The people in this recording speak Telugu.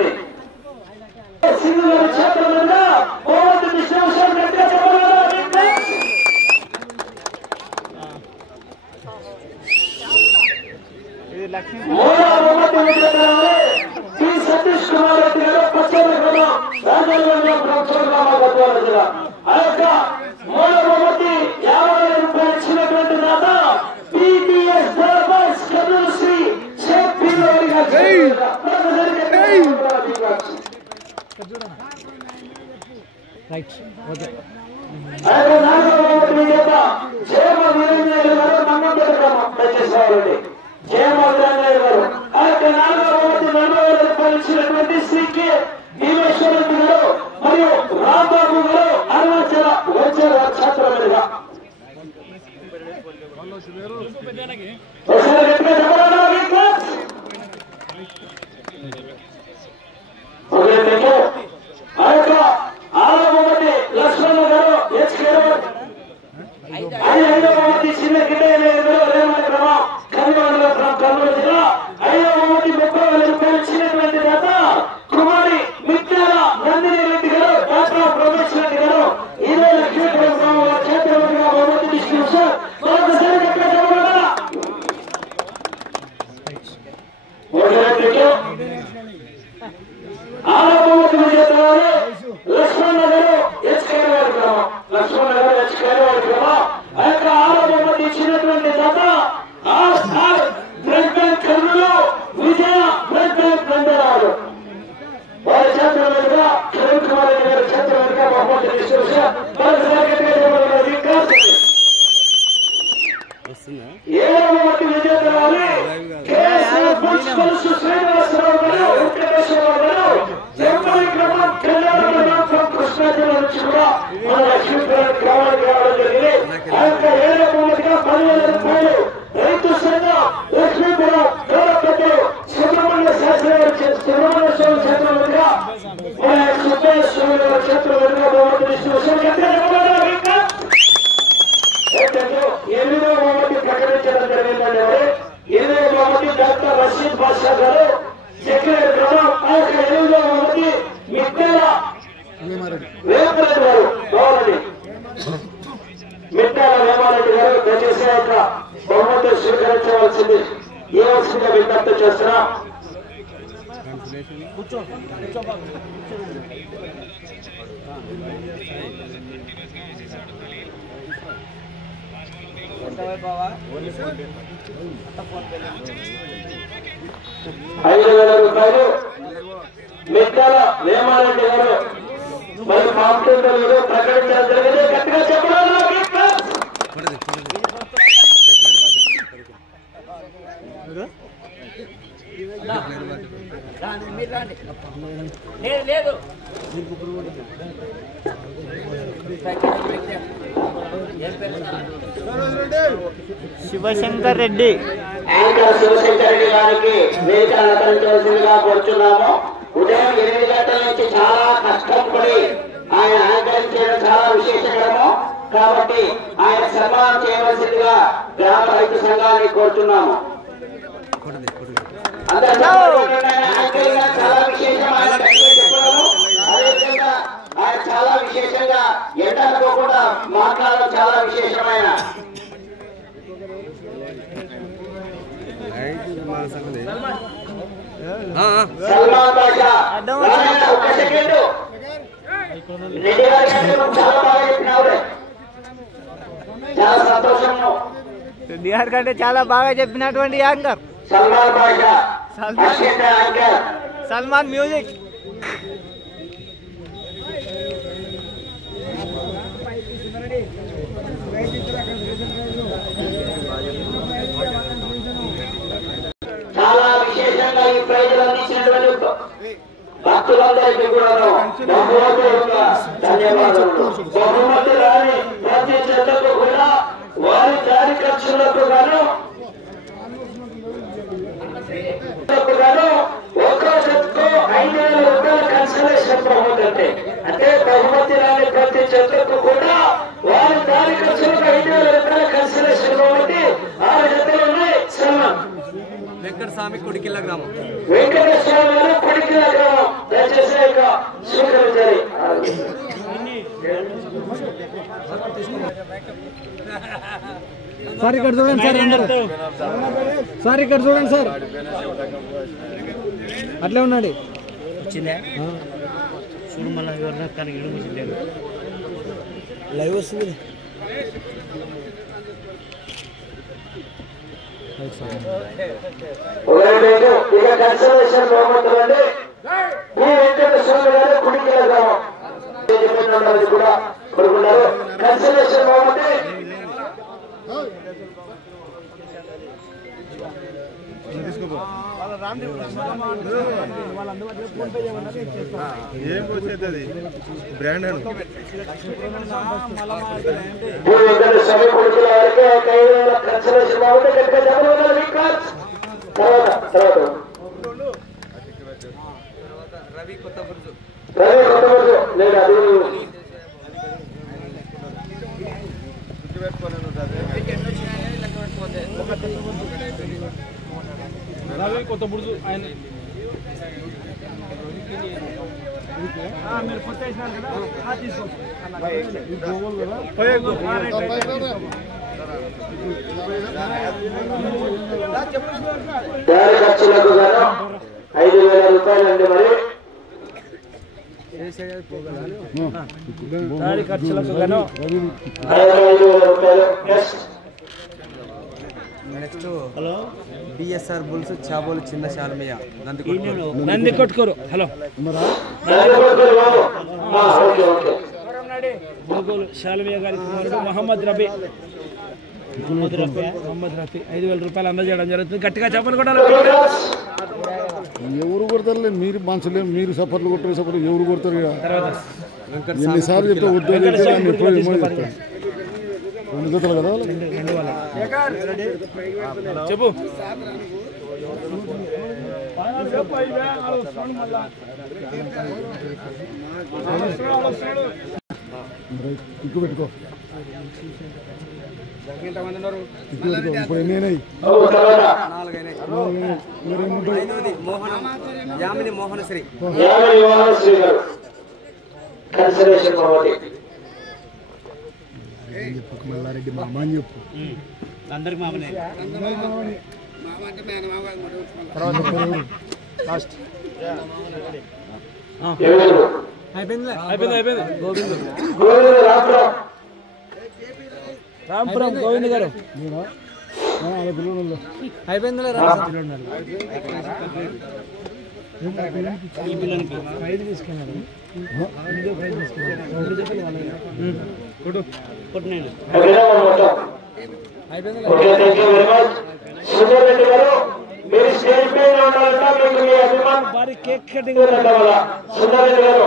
రెడ్డి సింగిల్ చేతుల మీద బహుమతి విశ్లేషణ గట్టిగా చెప్పగలరా మూడవ బహుమతి విజేతలు టి సతీష్ కుమార్ రెడ్డి గారు పశ్చిమ గ్రామం రాజమండ్రి గ్రామ గద్వాల జిల్లా ఆ యొక్క మూడవ బహుమతి 50,000 రూపాయలు ఇచ్చినటువంటి దాత పిటిఎస్ దర్బార్ కర్నూలు శ్రీ షేక్ పీరవరి గారు రైట్ ఓకే నాలుగవ బహుమతి విజేత జయమ వీరేంద్ర గారు మంగంపేట గ్రామం దయచేసి జయమ వీరేంద్ర గారు ఆ యొక్క నాలుగవ బహుమతి 40,000 రూపాయలు ఇచ్చినటువంటి శ్రీకే భీమేశ్వర రెడ్డి గారు మరియు రాంబాబు గారు అరుణాచల వచ్చే ఛాత్ర మీదుగా ఒకసారి గట్టిగా చెప్పగలరా ఆ యొక్క ఆరవ బహుమతి లక్ష్మణ గారు హెచ్కే ఐదవ బహుమతి చిన్న గిడ్డ గ్రామం కర్నూలు జిల్లా ఐదవ బహుమతి 30,000 రూపాయలు ఇచ్చినటువంటి దాత కుమారి మిత్యాల నందిని రెడ్డి గారు డాక్టర్ ప్రొఫెస్ రెడ్డి గారు 20 లక్షల క్షేత్రంగా బహుమతి డిస్ట్రిబ్యూషన్ మరొకసారి గట్టిగా చెప్పగలరా ఆరవ బహుమతి విజేతలు లక్ష్మణ గారు హెచ్కే గ్రామం లక్ష్మణ గారు హెచ్కే గ్రామం ఆ యొక్క ఆరవ బహుమతి ఇచ్చినటువంటి దాత బ్లడ్ బ్యాంక్ కర్నూలు విజయ బ్లడ్ బ్యాంక్ నందరాలు వారి చేతుల మీదుగా కిరణ్ కుమార్ రెడ్డి గారి చేతుల మీదుగా బహుమతి డిస్ట్రిబ్యూషన్ ఏడవ బహుమతి విజేతలు శ్రీనివాసరావు గారు వెంకటేశ్వరరావు గారు జర్మనీ క్రమం కళ్యాణ కృష్ణా జిల్లా నుంచి కూడా మన లక్ష్మీపురం గ్రామానికి రావడం జరిగింది ఆ యొక్క ఏడవ బహుమతిగా 10,000 రూపాయలు రైతు సంఘం లక్ష్మీపురం గౌరవపెద్దలు సుబ్రహ్మణ్య శాస్త్రి గారి సుబ్రహ్మణ్య స్వామి చేతుల మీదుగా మన సుబ్బయ్య స్వామి గారి చేతుల మీదుగా బహుమతి డిస్ట్రిబ్యూషన్ ఎనిమిదవ బహుమతి ప్రకటించడం జరిగిందండి. ఎనిమిదవ బహుమతి డాక్టర్ రషీద్ బాషా గారు సెక్రటరీ గ్రామం ఆ యొక్క 8వ బహుమతి మిట్టెల వేమరెడ్డి గారు బాగుంది మిట్టెల వేమారెడ్డి గారు దయచేసి ఆ యొక్క బహుమతి స్వీకరించవలసింది ఏ వస్తుందో విజ్ఞప్తి చేస్తున్నా. ₹5,000 మిట్టెల వేమారెడ్డి గారు మరి కాంపిటేటర్ ప్రకటించడం జరిగింది. గట్టిగా చెప్పడం లేదు శివశంకర్ రెడ్డి శివశంకర్ రెడ్డి గారికి వేదిక అలంకరించవలసిందిగా కోరుచున్నాము. ఉదయం 8 గంటల నుంచి చాలా కష్టం పడి ఆయన అలంకరించడం చాలా విశేషకరము కాబట్టి ఆయన సన్మానం చేయవలసిందిగా గ్రామ రైతు సంఘాన్ని కోరుచున్నాము. చాలా విశేషమైన అదేవిధంగా ఆయన చాలా విశేషంగా ఎండనుకోకుండా మాట్లాడడం చాలా విశేషమైన సల్మాన్ బాషా ఒక సెకండ్ రెడ్డి గారి చాలా బాగా చెప్పినావు. చాలా సంతోషం. రెడ్డి గారి కంటే చాలా బాగా చెప్పినటువంటి యాంకర్ సల్మాన్ బాషా యాంకర్ సల్మాన్ మ్యూజిక్ చాలా విశేషంగా ఈ ప్రైజులు అందించినటువంటి భక్తులందరికీ కూడా బహుమతులుగా ధన్యవాదాలు. బహుమతి రాని ప్రతి జతకు కూడా వారి దారి ఖర్చులకు గాను ఒక్క జతకు 5,000 రూపాయల కన్సలేషన్ బహుమతి అంటే బహుమతి రాని ప్రతి జతకు కూడా వారి దారి ఖర్చులకు 5,000 రూపాయల కన్సలేషన్ బహుమతి 6 జతలు ఉన్నాయి. సల్మాన్ వెంకట స్వామి కొడికిల్ల గ్రామం వెంకటేశ్వర గారు కొడికిల్ల గ్రామం దయచేసి ఇక స్వీకరించాలి. సార్ ఇక్కడ చూడండి సార్, అందరూ సార్ ఇక్కడ చూడండి సార్, అట్లే ఉన్నాడు. చూడు మళ్ళీ లైవ్ వస్తుంది. ఇక కన్సర్వేషన్ బాగుంటుందండి. ఈ వెంకటేశ్వర గారు కుడికిల గ్రామం కూడా పడుకున్నారు. కన్సర్వేషన్ బాగుంది. వెంకటేశ్వర కుడికిల వారికి కన్సర్వేషన్ బాగుంది. గట్టిగా జగన్ వికాస్ తర్వాత రవి కొత్తబుర్జు లేదు అది రవి కొత్తబుర్జు ఆయన మీరు కొత్త వేసినారు కదా తీసుకోండి. దారి ఖర్చులకు గాను 5,000 రూపాయలండి. మరి దారి ఖర్చులకు గాను 5,000 రూపాయలు. నెక్స్ట్ బిఎస్ఆర్ బుల్స్ చాబోలు చిన్న శాల్మియా నంది కొట్టుకోరు. హలో గోగోలు శాల్మియా గారి కుమారుడు మహమ్మద్ రఫీ 5,000 రూపాయలు అందజేయడం జరుగుతుంది. గట్టిగా చెప్పలు కొట్టాలి. ఎవరు కొడతారులే, మీరు మనుషులే, మీరు సపోర్ట్లు కొట్టారు. సపోర్ట్ ఎవరు కొడతారు? తర్వాత ఎన్నిసార్లు చెప్తే ఉద్యోగం ఎప్పుడు ఏమో చెప్తాను. 2 జతలు కదా చెప్పు. ఇక్కు పెట్టుకో. ఇప్పుడు ఎన్నైనాయి? యామిని మోహనశ్రీ గారు కన్సర్వేషన్ బాగుంది. చెప్పు మల్లారెడ్డి మామ అని చెప్పు. అందరికి మామనే. అయిపోయింది. రాంపురం గోవింద్ గారు అయిపోయింది. భారీ కేక్ కటింగ్ సుందరెడ్డి గారు